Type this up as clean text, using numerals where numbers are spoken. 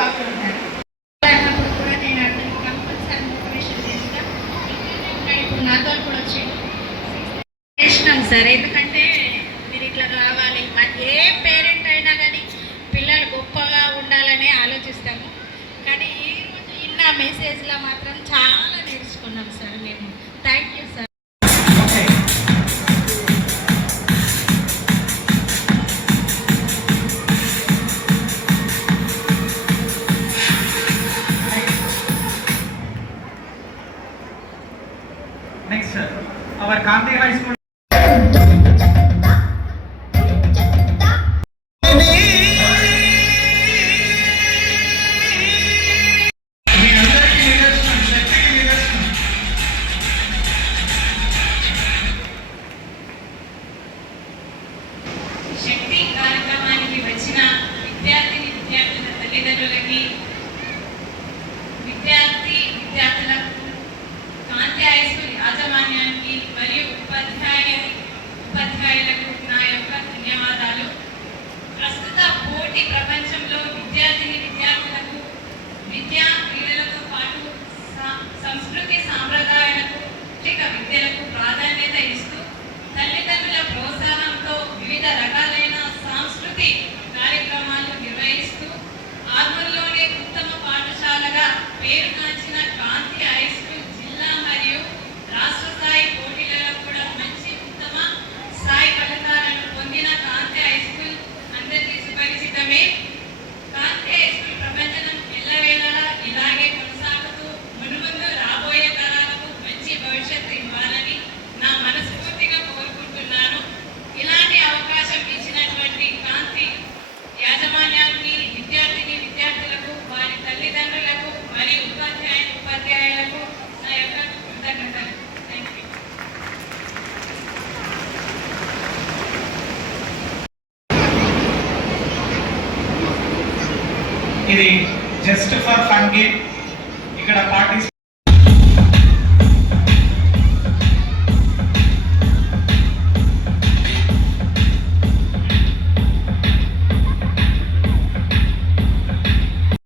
బాగుంటారు. కూడా నేను అర్థం కంపల్సరీ మోటివేషన్ చేస్తా. ఇప్పుడు నాతో కూడా వచ్చాడు ఇష్టం సార్. ఎందుకంటే మీరు ఇట్లా కావాలి, ఏ పేరెంట్ అయినా కానీ పిల్లలు గొప్పగా ఉండాలని ఆలోచిస్తాము. కానీ ఈరోజు ఇన్న మెసేజ్లో మాత్రం చాలా నేర్చుకున్నాం సార్ మేము. Thank you sir. Next, our Kanti High School. శక్తి కార్యక్రమానికి వచ్చిన విద్యార్థుల తల్లిదండ్రులకి, విద్యార్థులకు, కాంతి హై స్కూల్ యాజమాన్యానికి మరియు ఉపాధ్యాయులకు నా యొక్క ధన్యవాదాలు. ప్రస్తుత పోటీ ప్రపంచంలో విద్యార్థులకు విద్యా క్రీడలతో పాటు సంస్కృతి సాంప్రదాయాలకు, విద్యలకు ప్రాధాన్యత ఇస్తూ తల్లిదండ్రుల ప్రోత్సాహంతో వివిధ రకాలైన సాంస్కృతిక కార్యక్రమాలు నిర్వహిస్తూ ఆర్మూర్లోనే ఉత్తమ పాఠశాలగా పేరుగాంచిన కాంతి హై స్కూల్ జిల్లా మరియు రాష్ట్ర స్థాయి పోటీలలో కూడా మంచి ఉత్తమ స్థాయి ఫలితాలను పొందిన కాంతి హై స్కూల్ అందరికీ సుపరిచితమే. కాంతి హై స్కూల్ ప్రపంచం ఎల్లవేళలా ఇలాగే కొనసాగుతూ మునుముందు రాబోయే తరాలకు మంచి భవిష్యత్తు ఇవ్వాలని నా మనస్ఫూర్తిగా కోరుకుంటున్నాను. ఇలాంటి అవకాశం ఇచ్చినటువంటి కాంతి యాజమాన్యానికి, విద్యార్థులకు, వారి తల్లిదండ్రులకు మరియు ఉపాధ్యాయులకు నా యొక్క కృతజ్ఞతలు. Thank you. ఇది జస్ట్ ఫర్ ఫన్ గేమ్.